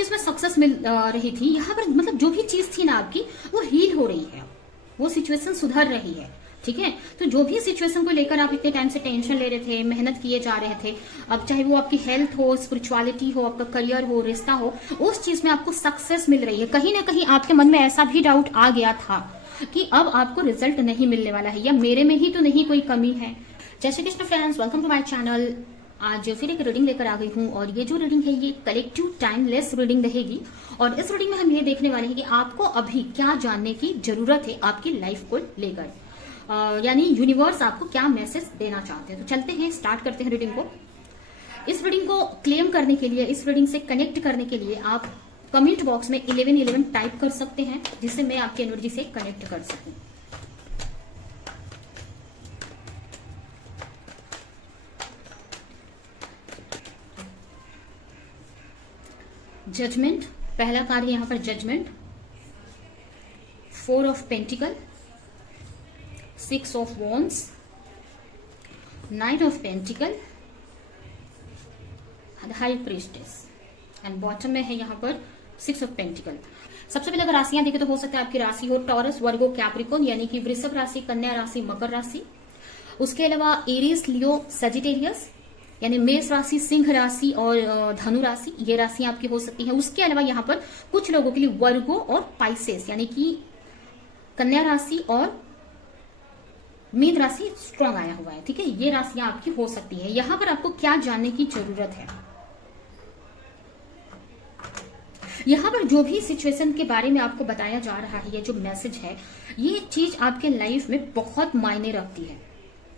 चीज में सक्सेस मिल रही थी, यहाँ पर मतलब जो भी चीज थी ना आपकी वो हील हो रही है, वो सिचुएशन सुधर रही है। ठीक है, तो जो भी सिचुएशन को लेकर आप इतने टाइम से टेंशन ले रहे थे, मेहनत किए जा रहे थे, अब चाहे वो आपकी हेल्थ हो, स्पिरिचुअलिटी हो, आपका करियर हो, रिश्ता हो, उस चीज में आपको सक्सेस मिल रही है। कहीं ना कहीं आपके मन में ऐसा भी डाउट आ गया था कि अब आपको रिजल्ट नहीं मिलने वाला है, या मेरे में ही तो नहीं कोई कमी है। जय Shri Krishna friends, welcome to my channel. आज फिर एक रीडिंग लेकर आ गई हूँ, और ये जो रीडिंग है ये कलेक्टिव टाइमलेस रीडिंग रहेगी। और इस रीडिंग में हम ये देखने वाले हैं कि आपको अभी क्या जानने की जरूरत है आपकी लाइफ को लेकर, यानी यूनिवर्स आपको क्या मैसेज देना चाहते हैं। तो चलते हैं, स्टार्ट करते हैं रीडिंग को। इस रीडिंग को क्लेम करने के लिए, इस रीडिंग से कनेक्ट करने के लिए आप कमेंट बॉक्स में 1111 टाइप कर सकते हैं, जिससे मैं आपकी एनर्जी से कनेक्ट कर सकूं। जजमेंट, पहला कार्ड है यहाँ पर judgement, 4 of pentacle, 6 of wands, 9 of pentacle, high priestess, and bottom में है यहाँ पर 6 ऑफ पेंटिकल। सबसे पहले अगर राशियां देखें तो हो सकता है आपकी राशि हो टॉरस, वर्गो, कैप्रिकॉर्न, यानी कि वृषभ राशि, कन्या राशि, मकर राशि। उसके अलावा एरीज, लियो, सजिटेरियस, यानी मेष राशि, सिंह राशि और धनु राशि, ये राशियां आपकी हो सकती हैं। उसके अलावा यहाँ पर कुछ लोगों के लिए वर्गो और पाइसेस, यानी कि कन्या राशि और मीन राशि स्ट्रांग आया हुआ है। ठीक है, ये राशियां आपकी हो सकती है। यहाँ पर आपको क्या जानने की जरूरत है, यहाँ पर जो भी सिचुएशन के बारे में आपको बताया जा रहा है, ये जो मैसेज है, ये चीज आपके लाइफ में बहुत मायने रखती है।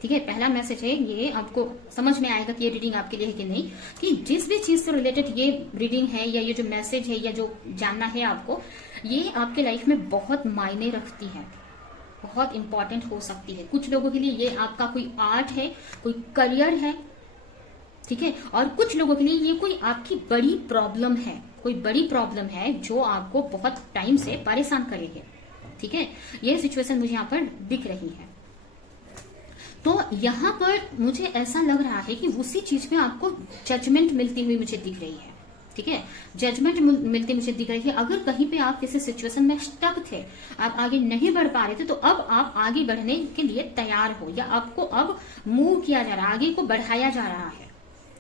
ठीक है, पहला मैसेज है, ये आपको समझ में आएगा कि ये रीडिंग आपके लिए है कि नहीं, कि जिस भी चीज से रिलेटेड ये रीडिंग है या ये जो मैसेज है या जो जानना है आपको, ये आपके लाइफ में बहुत मायने रखती है, बहुत इंपॉर्टेंट हो सकती है। कुछ लोगों के लिए ये आपका कोई आर्ट है, कोई करियर है, ठीक है, और कुछ लोगों के लिए ये कोई आपकी बड़ी प्रॉब्लम है, कोई बड़ी प्रॉब्लम है जो आपको बहुत टाइम से परेशान करेगी। ठीक है, ये सिचुएशन मुझे यहाँ पर दिख रही है। तो यहाँ पर मुझे ऐसा लग रहा है कि उसी चीज में आपको जजमेंट मिलती हुई मुझे दिख रही है। ठीक है, जजमेंट मिलती मुझे दिख रही है। अगर कहीं पे आप किसी सिचुएशन में स्टक थे, आप आगे नहीं बढ़ पा रहे थे, तो अब आप आगे बढ़ने के लिए तैयार हो, या आपको अब मूव किया जा रहा है, आगे को बढ़ाया जा रहा है।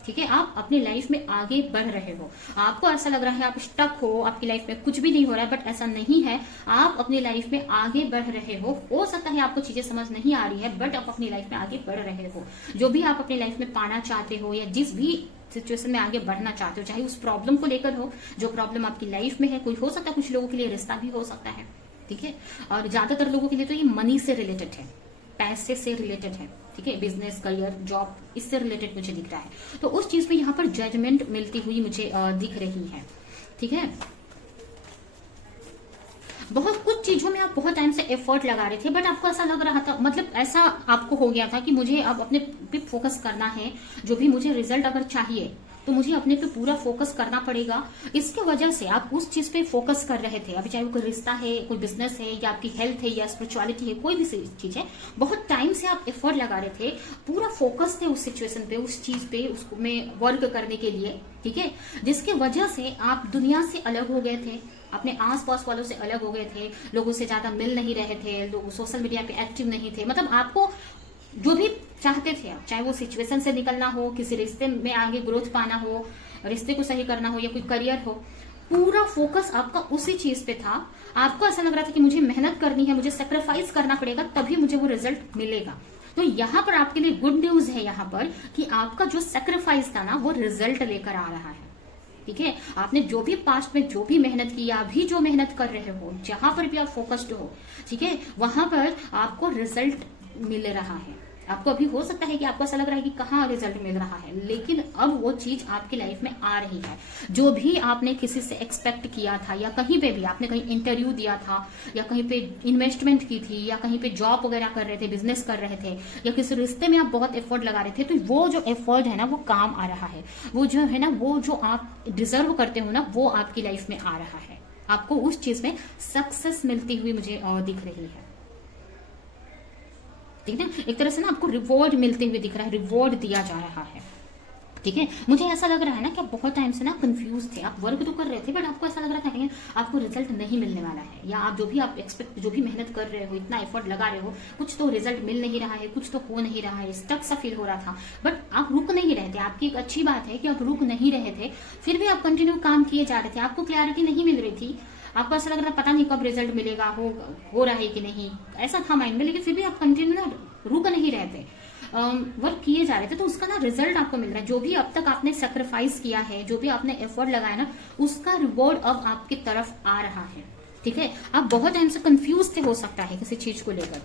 ठीक है, आप अपनी लाइफ में आगे बढ़ रहे हो। आपको ऐसा लग रहा है आप स्टक हो, आपकी लाइफ में कुछ भी नहीं हो रहा है, बट ऐसा नहीं है। आप अपनी लाइफ में आगे बढ़ रहे हो सकता है आपको चीजें समझ नहीं आ रही है, बट आप अपनी लाइफ में आगे बढ़ रहे हो। जो भी आप अपनी लाइफ में पाना चाहते हो, या जिस भी सिचुएशन में आगे बढ़ना चाहते हो, चाहे उस प्रॉब्लम को लेकर हो, जो प्रॉब्लम आपकी लाइफ में है, कोई हो सकता है, कुछ लोगों के लिए रिश्ता भी हो सकता है। ठीक है, और ज्यादातर लोगों के लिए तो ये मनी से रिलेटेड है, पैसे से रिलेटेड है। ठीक है, बिजनेस, करियर, जॉब, इससे रिलेटेड मुझे दिख रहा है। तो उस चीज में यहाँ पर जजमेंट मिलती हुई मुझे दिख रही है। ठीक है, बहुत कुछ चीजों में आप बहुत टाइम से एफर्ट लगा रहे थे, बट आपको ऐसा लग रहा था, मतलब ऐसा आपको हो गया था कि मुझे अब अपने पे फोकस करना है, जो भी मुझे रिजल्ट अगर चाहिए तो मुझे अपने पे पूरा फोकस करना पड़ेगा। इसके वजह से आप उस चीज पे फोकस कर रहे थे। अभी चाहे वो कोई रिश्ता है, कोई बिजनेस है, या आपकी हेल्थ है, या स्पिरिचुअलिटी है, कोई भी चीज है, बहुत टाइम से आप एफर्ट लगा रहे थे, पूरा फोकस थे उस सिचुएशन पे, उस चीज पे, उसमें वर्क करने के लिए। ठीक है, जिसके वजह से आप दुनिया से अलग हो गए थे, अपने आसपास वालों से अलग हो गए थे, लोगों से ज्यादा मिल नहीं रहे थे, लोग सोशल मीडिया पे एक्टिव नहीं थे। मतलब आपको जो भी चाहते थे आप, चाहे वो सिचुएशन से निकलना हो, किसी रिश्ते में आगे ग्रोथ पाना हो, रिश्ते को सही करना हो, या कोई करियर हो, पूरा फोकस आपका उसी चीज पे था। आपको ऐसा लग रहा था कि मुझे मेहनत करनी है, मुझे सेक्रीफाइस करना पड़ेगा, तभी मुझे वो रिजल्ट मिलेगा। तो यहाँ पर आपके लिए गुड न्यूज है यहाँ पर कि आपका जो सेक्रीफाइस था ना, वो रिजल्ट लेकर आ रहा है। ठीक है, आपने जो भी पास्ट में जो भी मेहनत की, या अभी जो मेहनत कर रहे हो, जहां पर भी आप फोकस्ड हो, ठीक है, वहां पर आपको रिजल्ट मिल रहा है। आपको अभी हो सकता है कि आपको ऐसा लग रहा है कि कहाँ रिजल्ट मिल रहा है, लेकिन अब वो चीज आपकी लाइफ में आ रही है। जो भी आपने किसी से एक्सपेक्ट किया था, या कहीं पे भी आपने कहीं इंटरव्यू दिया था, या कहीं पे इन्वेस्टमेंट की थी, या कहीं पे जॉब वगैरह कर रहे थे, बिजनेस कर रहे थे, या किसी रिश्ते में आप बहुत एफर्ट लगा रहे थे, तो वो जो एफर्ट है ना, वो काम आ रहा है। वो जो है ना, वो जो आप डिजर्व करते हो ना, वो आपकी लाइफ में आ रहा है। आपको उस चीज में सक्सेस मिलती हुई मुझे दिख रही है। ठीक है, एक तरह से ना आपको रिवॉर्ड मिलते हुए दिख रहा है, रिवॉर्ड दिया जा रहा है। ठीक है। मुझे ऐसा लग रहा है ना कि आप बहुत टाइम से ना कंफ्यूज थे, आप वर्क तो कर रहे थे बट आपको ऐसा लग रहा था कि आपको रिजल्ट नहीं मिलने वाला है, या आप एक्सपेक्ट जो भी मेहनत कर रहे हो, इतना एफर्ट लगा रहे हो, कुछ तो रिजल्ट मिल नहीं रहा है, कुछ तो हो नहीं रहा है, स्टक सा फील हो रहा था। बट आप रुक नहीं रहे थे। आपकी एक अच्छी बात है कि आप रुक नहीं रहे थे, फिर भी आप कंटिन्यू काम किए जा रहे थे। आपको क्लैरिटी नहीं मिल रही थी, आपको ऐसा लग रहा था पता नहीं कब रिजल्ट मिलेगा, हो रहा है कि नहीं, ऐसा था माइंड में, लेकिन फिर भी आप कंटिन्यू ना रुक नहीं रहे थे, वर्क किए जा रहे थे, तो उसका ना रिजल्ट आपको मिल रहा है। जो भी अब तक आपने सेक्रीफाइस किया है, जो भी आपने एफर्ट लगाया ना, उसका रिवॉर्ड अब आपकी तरफ आ रहा है। ठीक है। आप बहुत टाइम से कंफ्यूज थे, हो सकता है किसी चीज को लेकर,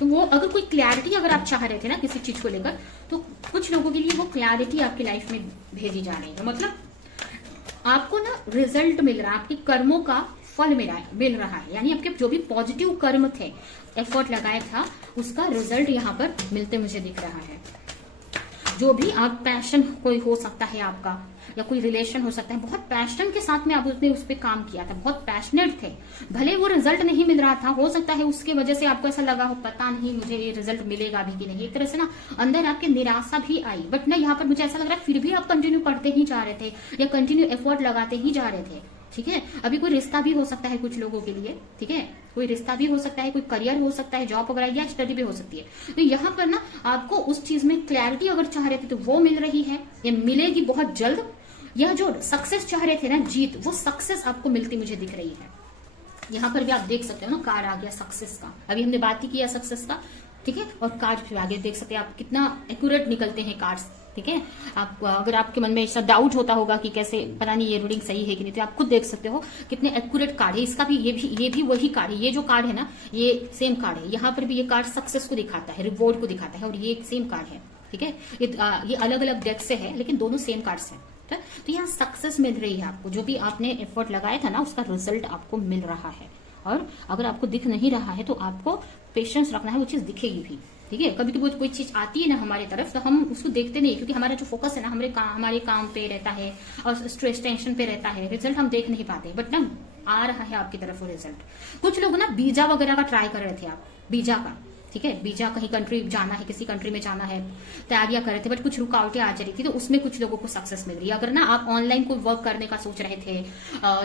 तो वो अगर कोई क्लैरिटी अगर आप चाह रहे थे ना किसी चीज को लेकर, तो कुछ लोगों के लिए वो क्लैरिटी आपकी लाइफ में भेजी जा रही है। मतलब आपको ना रिजल्ट मिल रहा है, आपके कर्मों का फल मिल रहा है, यानी आपके जो भी पॉजिटिव कर्म थे, एफर्ट लगाया था, उसका रिजल्ट यहाँ पर मिलते मुझे दिख रहा है। जो भी आप पैशन कोई हो सकता है आपका, या कोई रिलेशन हो सकता है, बहुत पैशन के साथ में आपने उस पर काम किया था, बहुत पैशनेट थे, भले वो रिजल्ट नहीं मिल रहा था, हो सकता है उसके वजह से आपको ऐसा लगा हो पता नहीं मुझे ये रिजल्ट मिलेगा भी कि नहीं, एक तरह से ना अंदर आपके निराशा भी आई। बट ना यहाँ पर मुझे ऐसा लग रहा है फिर भी आप कंटिन्यू पढ़ते ही जा रहे थे, या कंटिन्यू एफर्ट लगाते ही जा रहे थे। ठीक है। अभी कोई रिश्ता भी हो सकता है कुछ लोगों के लिए, ठीक है, कोई रिश्ता भी हो सकता है, कोई करियर हो सकता है, जॉब वगैरह, या स्टडी भी हो सकती है। तो यहाँ पर ना आपको उस चीज में क्लैरिटी अगर चाह रहे थे तो वो मिल रही है, ये मिलेगी बहुत जल्द। या जो सक्सेस चाह रहे थे ना, जीत, वो सक्सेस आपको मिलती मुझे दिख रही है। यहाँ पर भी आप देख सकते हो ना, कार्ड आ गया सक्सेस का, अभी हमने बात ही किया सक्सेस का, ठीक है, और कार्ड फिर आगे देख सकते हैं आप कितना एक्यूरेट निकलते हैं कार्ड्स। ठीक है। आप अगर आपके मन में ऐसा डाउट होता होगा कि कैसे पता नहीं ये रीडिंग सही है कि नहीं, तो आप खुद देख सकते हो कितने एक्यूरेट कार्ड है। इसका भी ये भी वही कार्ड है, ये जो कार्ड है ना, ये सेम कार्ड है। यहाँ पर भी ये कार्ड सक्सेस को दिखाता है, रिवॉर्ड को दिखाता है, और ये सेम कार्ड है। ठीक है। ये अलग अलग डेक से है, लेकिन दोनों सेम कार्ड्स हैं। तो यहाँ सक्सेस मिल रही है आपको, जो भी आपने एफर्ट लगाया था ना, उसका रिजल्ट आपको मिल रहा है। और अगर आपको दिख नहीं रहा है तो आपको पेशेंस रखना है, वो चीज दिखेगी भी। ठीक है। कभी कभी कोई चीज आती है ना हमारी तरफ, तो हम उसको देखते नहीं, क्योंकि हमारा जो फोकस है ना हमारे काम पे रहता है, और स्ट्रेस टेंशन पे रहता है, रिजल्ट हम देख नहीं पाते। बट ना आ रहा है आपकी तरफ वो रिजल्ट। कुछ लोग ना वीजा वगैरह का ट्राई कर रहे थे, आप वीजा का, ठीक है, वीजा कहीं कंट्री जाना है, किसी कंट्री में जाना है, तैयारियां कर रहे थे, बट कुछ रुकावटें आ जा रही थी, तो उसमें कुछ लोगों को सक्सेस मिल रही है। अगर ना आप ऑनलाइन कोई वर्क करने का सोच रहे थे,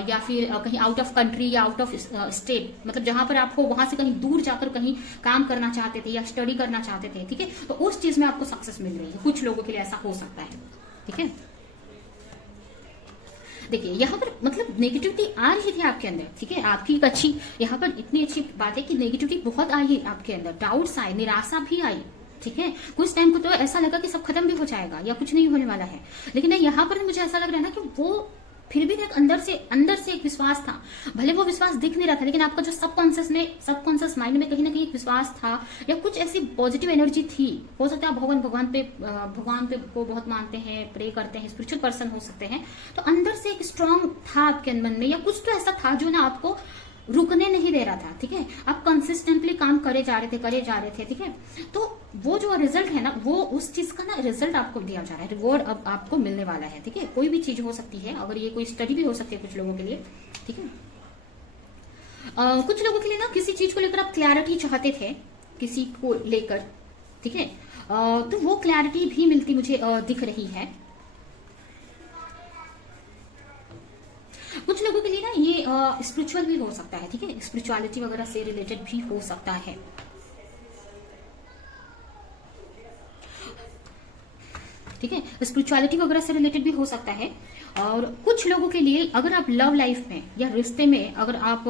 या फिर कहीं आउट ऑफ कंट्री या आउट ऑफ स्टेट, मतलब जहां पर आप हो वहां से कहीं दूर जाकर कहीं काम करना चाहते थे या स्टडी करना चाहते थे, ठीक है, तो उस चीज में आपको सक्सेस मिल रही है। कुछ लोगों के लिए ऐसा हो सकता है। ठीक है। देखिए यहाँ पर मतलब नेगेटिविटी आ रही थी आपके अंदर, ठीक है, आपकी एक अच्छी, यहाँ पर इतनी अच्छी बात है कि नेगेटिविटी बहुत आई है आपके अंदर, डाउट्स आए, निराशा भी आई। ठीक है। कुछ टाइम को तो ऐसा लगा कि सब खत्म भी हो जाएगा या कुछ नहीं होने वाला है, लेकिन यहाँ पर मुझे ऐसा लग रहा है ना कि वो फिर भी एक अंदर से एक विश्वास था। भले वो विश्वास दिख नहीं रहा था, लेकिन आपका जो सबकॉन्शियस माइंड में कहीं ना कहीं एक विश्वास था, या कुछ ऐसी पॉजिटिव एनर्जी थी। हो सकता है आप भगवान पे को बहुत मानते हैं, प्रे करते हैं, स्पिरिचुअल पर्सन हो सकते हैं, तो अंदर से एक स्ट्रांग था आपके मन में, या कुछ तो ऐसा था जो ना आपको रुकने नहीं दे रहा था। ठीक है। आप कंसिस्टेंटली काम करे जा रहे थे। ठीक है। तो वो जो रिजल्ट है ना, वो उस चीज का ना रिजल्ट आपको दिया जा रहा है, रिवॉर्ड अब आपको मिलने वाला है। ठीक है। कोई भी चीज हो सकती है, अगर ये कोई स्टडी भी हो सकती है कुछ लोगों के लिए। ठीक है। कुछ लोगों के लिए ना किसी चीज को लेकर आप क्लैरिटी चाहते थे, किसी को लेकर, ठीक है, तो वो क्लैरिटी भी मिलती मुझे दिख रही है। कुछ लोगों के लिए ना ये स्पिरिचुअल भी हो सकता है। ठीक है। स्पिरिचुअलिटी वगैरह से रिलेटेड भी हो सकता है। ठीक है। स्पिरिचुअलिटी वगैरह से रिलेटेड भी हो सकता है। और कुछ लोगों के लिए अगर आप लव लाइफ में या रिश्ते में अगर आप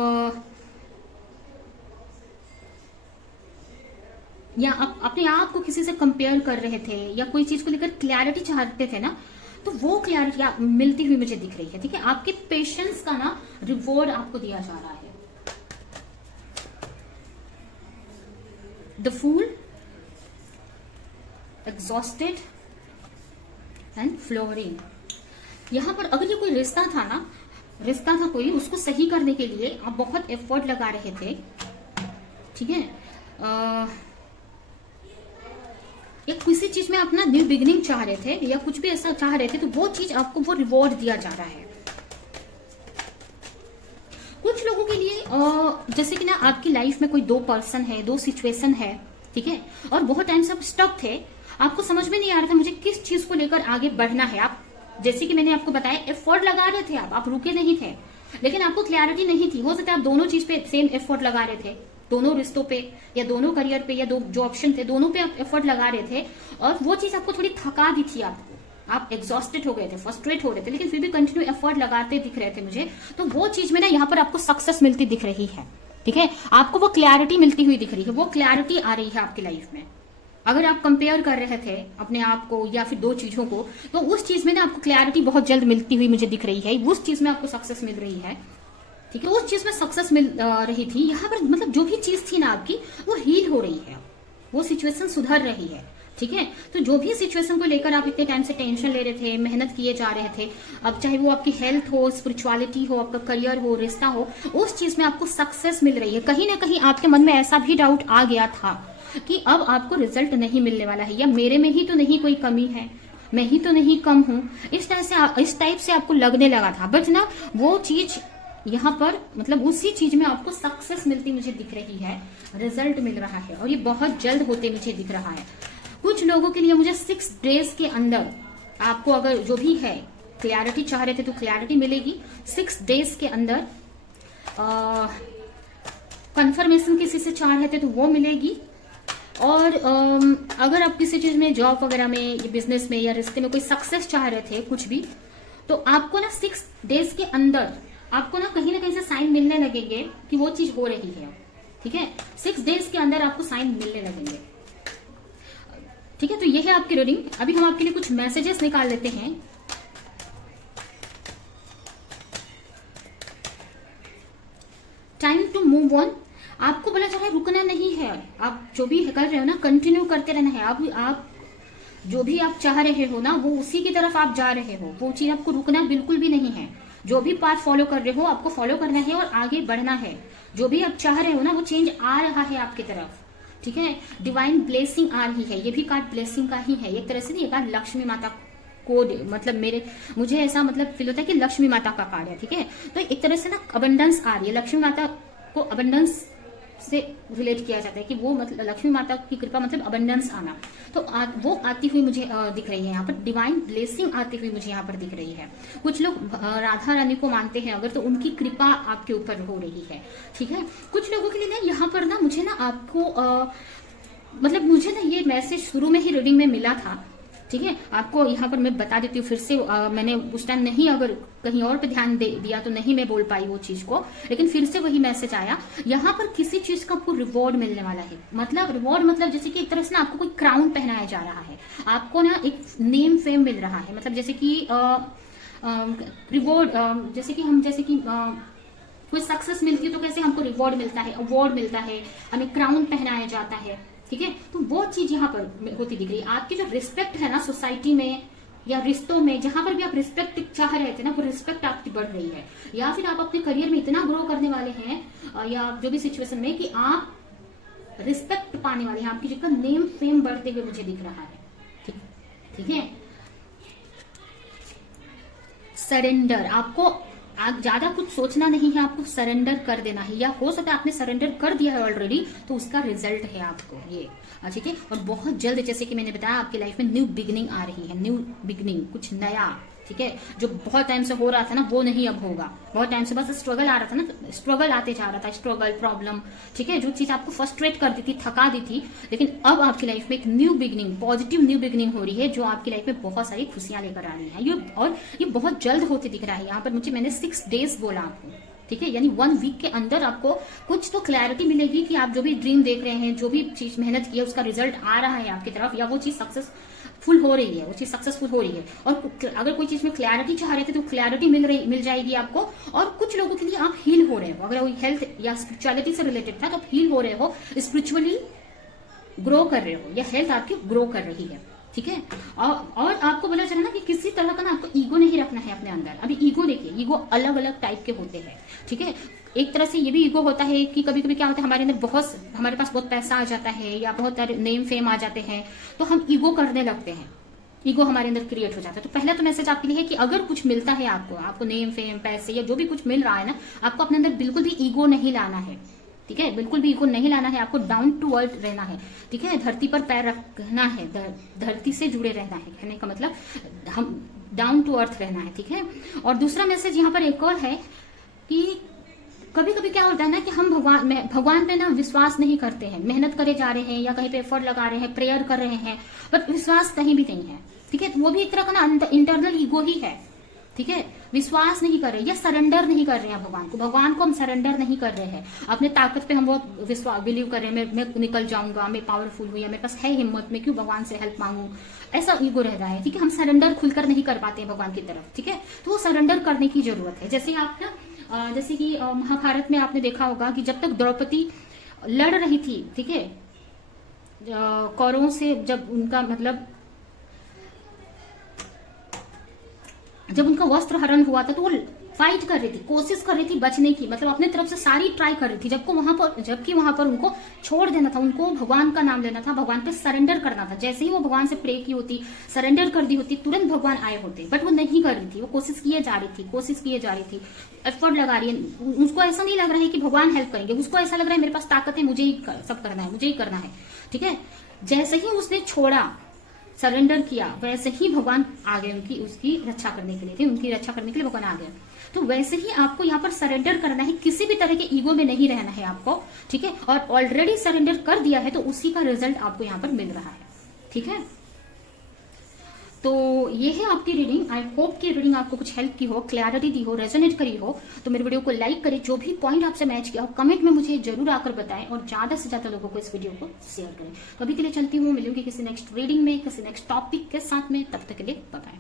या आप अपने आप को किसी से कंपेयर कर रहे थे, या कोई चीज को लेकर क्लैरिटी चाहते थे ना, तो वो क्लैरिटी मिलती हुई मुझे दिख रही है। ठीक है। आपके पेशेंस का ना रिवॉर्ड आपको दिया जा रहा है। The fool, exhausted and flowering. यहां पर अगर ये कोई रिश्ता था कोई, उसको सही करने के लिए आप बहुत एफर्ट लगा रहे थे। ठीक है। या किसी चीज में अपना न्यू बिगिनिंग चाह रहे थे, या कुछ भी ऐसा चाह रहे थे, तो वो चीज आपको वो रिवॉर्ड दिया जा रहा है। कुछ लोगों के लिए जैसे कि ना आपकी लाइफ में कोई दो पर्सन है, दो सिचुएशन है, ठीक है, और बहुत टाइम से आप स्टक थे, आपको समझ में नहीं आ रहा था मुझे किस चीज को लेकर आगे बढ़ना है। आप जैसे कि मैंने आपको बताया एफर्ट लगा रहे थे, आप रुके नहीं थे, लेकिन आपको क्लैरिटी नहीं थी। हो सकता है आप दोनों चीज पे सेम एफर्ट लगा रहे थे, दोनों रिश्तों पे या दोनों करियर पे या जो ऑप्शन थे दोनों पे आप एफर्ट लगा रहे थे, और वो चीज आपको थोड़ी थका दी थी। आप एग्जॉस्टेड हो गए थे, फ्रस्ट्रेट हो रहे थे, लेकिन फिर भी कंटिन्यू एफर्ट लगाते दिख रहे थे मुझे। तो वो चीज में ना यहाँ पर आपको सक्सेस मिलती दिख रही है, ठीक है, आपको वो क्लैरिटी मिलती हुई दिख रही है, वो क्लैरिटी आ रही है आपकी लाइफ में। अगर आप कंपेयर कर रहे थे अपने आप को या फिर दो चीजों को, तो उस चीज में ना आपको क्लैरिटी बहुत जल्द मिलती हुई मुझे दिख रही है, उस चीज में आपको सक्सेस मिल रही है, ठीक है, उस चीज में सक्सेस मिल रही थी। यहाँ पर मतलब जो भी चीज थी ना आपकी, वो हील हो रही है, वो सिचुएशन सुधर रही है, ठीक है। तो जो भी सिचुएशन को लेकर आप इतने टाइम से टेंशन ले रहे थे, मेहनत किए जा रहे थे, अब चाहे वो आपकी हेल्थ हो, स्पिरिचुअलिटी हो, आपका करियर हो, रिश्ता हो, उस चीज में आपको सक्सेस मिल रही है। कहीं ना कहीं आपके मन में ऐसा भी डाउट आ गया था कि अब आपको रिजल्ट नहीं मिलने वाला है, या मेरे में ही तो नहीं कोई कमी है, मैं ही तो नहीं कम हूं, इस टाइप से आपको लगने लगा था। बट ना वो चीज यहाँ पर मतलब उसी चीज में आपको सक्सेस मिलती मुझे दिख रही है, रिजल्ट मिल रहा है, और ये बहुत जल्द होते मुझे दिख रहा है। कुछ लोगों के लिए मुझे 6 डेज के अंदर आपको अगर जो भी है क्लैरिटी चाह रहे थे तो क्लैरिटी मिलेगी 6 डेज के अंदर। कंफर्मेशन किसी से चाह रहे थे तो वो मिलेगी। और अगर आप किसी चीज में, जॉब वगैरह में या बिजनेस में या रिश्ते में कोई सक्सेस चाह रहे थे कुछ भी, तो आपको ना 6 डेज के अंदर आपको ना कहीं से साइन मिलने लगेंगे कि वो चीज हो रही है, ठीक है। 6 डेज के अंदर आपको साइन मिलने लगेंगे, ठीक है। तो ये है आपकी रीडिंग। अभी हम आपके लिए कुछ मैसेजेस निकाल लेते हैं। Time to move on. आपको बोला जा रहा है रुकना नहीं है, आप जो भी कर रहे हो ना कंटिन्यू करते रहना है। आप जो भी आप चाह रहे हो ना वो उसी की तरफ आप जा रहे हो, वो चीज आपको रुकना बिल्कुल भी नहीं है। जो भी पाथ फॉलो कर रहे हो आपको फॉलो करना है और आगे बढ़ना है। जो भी आप चाह रहे हो ना वो चेंज आ रहा है आपकी तरफ, ठीक है। डिवाइन ब्लेसिंग आ रही है, ये भी कार्ड ब्लेसिंग का ही है एक तरह से। ये कार्ड लक्ष्मी माता को मतलब मुझे ऐसा मतलब फील होता है कि लक्ष्मी माता का कार्ड है, ठीक है। तो एक तरह से ना अबंडेंस आ रही है, लक्ष्मी माता को अबंडेंस से रिलेट किया जाता है कि वो मतलब लक्ष्मी माता की कृपा मतलब अबंडेंस आना। तो वो आती हुई मुझे दिख रही है यहाँ पर, डिवाइन ब्लेसिंग आती हुई मुझे यहाँ पर दिख रही है। कुछ लोग राधा रानी को मानते हैं अगर, तो उनकी कृपा आपके ऊपर हो रही है, ठीक है। कुछ लोगों के लिए ना यहाँ पर ना मुझे ना आपको मतलब मुझे ना ये मैसेज शुरू में ही रीडिंग में मिला था, ठीक है। आपको यहाँ पर मैं बता देती हूँ फिर से। मैंने उस टाइम नहीं, अगर कहीं और पे ध्यान दे दिया तो नहीं मैं बोल पाई वो चीज को, लेकिन फिर से वही मैसेज आया। यहाँ पर किसी चीज का आपको रिवॉर्ड मिलने वाला है। मतलब रिवॉर्ड मतलब जैसे कि एक तरह से ना आपको कोई क्राउन पहनाया जा रहा है, आपको ना एक नेम फेम मिल रहा है। मतलब जैसे कि रिवॉर्ड जैसे कि कोई सक्सेस मिलती है तो कैसे हमको रिवॉर्ड मिलता है, अवार्ड मिलता है, हमें क्राउन पहनाया जाता है, ठीक है। तो वो चीज यहाँ पर होती दिख रही है। आपकी जो रिस्पेक्ट है ना सोसाइटी में या रिश्तों में, जहां पर भी आप रिस्पेक्ट चाह रहे थे ना, वो रिस्पेक्ट आपकी बढ़ रही है। या फिर आप अपने करियर में इतना ग्रो करने वाले हैं या जो भी सिचुएशन में कि आप रिस्पेक्ट पाने वाले हैं, आपकी जिसका नेम फेम बढ़ते हुए मुझे दिख रहा है, ठीक है। सरेंडर, आपको ज्यादा कुछ सोचना नहीं है, आपको सरेंडर कर देना है, या हो सकता है आपने सरेंडर कर दिया है ऑलरेडी, तो उसका रिजल्ट है आपको ये, ठीक है। और बहुत जल्द जैसे कि मैंने बताया आपकी लाइफ में न्यू बिगनिंग आ रही है, न्यू बिगनिंग, कुछ नया, ठीक है। जो बहुत टाइम से हो रहा था ना वो नहीं अब होगा। बहुत टाइम से बस स्ट्रगल आ रहा था ना, स्ट्रगल आते जा रहा था, स्ट्रगल प्रॉब्लम, ठीक है, जो चीज आपको फ्रस्ट्रेट कर दी थी, थका दी थी, लेकिन अब आपकी लाइफ में एक new beginning, positive new beginning हो रही है, जो आपकी लाइफ में बहुत सारी खुशियां लेकर आ रही है। और ये बहुत जल्द होते दिख रहा है। यहाँ पर मैंने 6 डेज बोला आपको, ठीक है, यानी 1 वीक के अंदर आपको कुछ तो क्लैरिटी मिलेगी कि आप जो भी ड्रीम देख रहे हैं, जो भी चीज मेहनत की है, उसका रिजल्ट आ रहा है आपकी तरफ, या वो चीज सक्सेसफुल हो रही है, वो चीज सक्सेसफुल हो रही है। और अगर कोई चीज में क्लैरिटी चाह रहे थे तो क्लैरिटी मिल जाएगी आपको। और कुछ लोगों के लिए आप हील हो रहे हो, अगर वो हेल्थ या स्पिरिचुअलिटी से रिलेटेड था तो आप हील हो रहे हो, स्पिरिचुअली ग्रो कर रहे हो, या हेल्थ आपकी ग्रो कर रही है, ठीक है। और आपको बोला जा रहा है ना कि किसी तरह का ना आपको ईगो नहीं रखना है अपने अंदर। अभी ईगो देखिए, ईगो अलग अलग टाइप के होते हैं, ठीक है। एक तरह से ये भी ईगो होता है कि कभी कभी क्या होता है, हमारे पास बहुत पैसा आ जाता है या बहुत नेम फेम आ जाते हैं, तो हम ईगो करने लगते हैं, ईगो हमारे अंदर क्रिएट हो जाता है। तो पहला तो मैसेज आपके लिए है कि अगर कुछ मिलता है आपको नेम फेम पैसे या जो भी कुछ मिल रहा है ना, आपको अपने अंदर बिल्कुल भी ईगो नहीं लाना है, ठीक है, बिल्कुल भी ईगो नहीं लाना है आपको, डाउन टू अर्थ रहना है। ठीक है, धरती पर पैर रखना है, धरती से जुड़े रहना है, कहने का मतलब हम डाउन टू अर्थ रहना है। ठीक है, और दूसरा मैसेज यहाँ पर एक और है कि कभी कभी क्या होता है ना कि हम भगवान पे ना विश्वास नहीं करते हैं, मेहनत करे जा रहे हैं या कहीं पे एफर्ट लगा रहे हैं, प्रेयर कर रहे हैं, बट विश्वास कहीं भी नहीं है। ठीक है, वो भी एक तरह का ना इंटरनल ईगो ही है। ठीक है, विश्वास नहीं कर रहे या सरेंडर नहीं कर रहे हैं भगवान को हम सरेंडर नहीं कर रहे हैं। अपने ताकत पे हम बहुत विश्वास बिलीव कर रहे हैं, मैं निकल जाऊंगा, मैं पावरफुल हूँ, या मेरे पास है हिम्मत, मैं क्यों भगवान से हेल्प मांगू, ऐसा ईगो रह रहा है। ठीक है, हम सरेंडर खुलकर नहीं कर पाते हैं भगवान की तरफ। ठीक है, तो वो सरेंडर करने की जरूरत है। जैसे आप ना जैसे कि महाभारत में आपने देखा होगा कि जब तक द्रौपदी लड़ रही थी, ठीक है, कौरवों से, जब उनका मतलब जब उनका वस्त्र हरण हुआ था तो वो फाइट कर रही थी, कोशिश कर रही थी बचने की, मतलब अपने तरफ से सारी ट्राई कर रही थी, जबकि वहां पर उनको छोड़ देना था, उनको भगवान का नाम लेना था, भगवान पे सरेंडर करना था। जैसे ही वो भगवान से प्रे की होती, सरेंडर कर दी होती, तुरंत भगवान आए होते, बट वो नहीं कर रही थी, वो कोशिश किए जा रही थी, एफर्ट लगा रही है। उसको ऐसा नहीं लग रहा है कि भगवान हेल्प करेंगे, उसको ऐसा लग रहा है मेरे पास ताकत है, मुझे ही सब करना है, मुझे ही करना है। ठीक है, जैसे ही उसने छोड़ा, सरेंडर किया, वैसे ही भगवान आ गए उसकी रक्षा करने के लिए, उनकी रक्षा करने के लिए भगवान आ गए। तो वैसे ही आपको यहाँ पर सरेंडर करना है, किसी भी तरह के ईगो में नहीं रहना है आपको। ठीक है, और ऑलरेडी सरेंडर कर दिया है तो उसी का रिजल्ट आपको यहाँ पर मिल रहा है। ठीक है, तो ये है आपकी रीडिंग। आई होप कि रीडिंग आपको कुछ हेल्प की हो, क्लैरिटी दी हो, रेजोनेट करी हो। तो मेरे वीडियो को लाइक करें, जो भी पॉइंट आपसे मैच किया हो कमेंट में मुझे जरूर आकर बताएं, और ज्यादा से ज्यादा लोगों को इस वीडियो को शेयर करें। कभी के लिए चलती हूँ, मिलूंगी किसी नेक्स्ट रीडिंग में, किसी नेक्स्ट टॉपिक के साथ में, तब तक के लिए बाय बाय।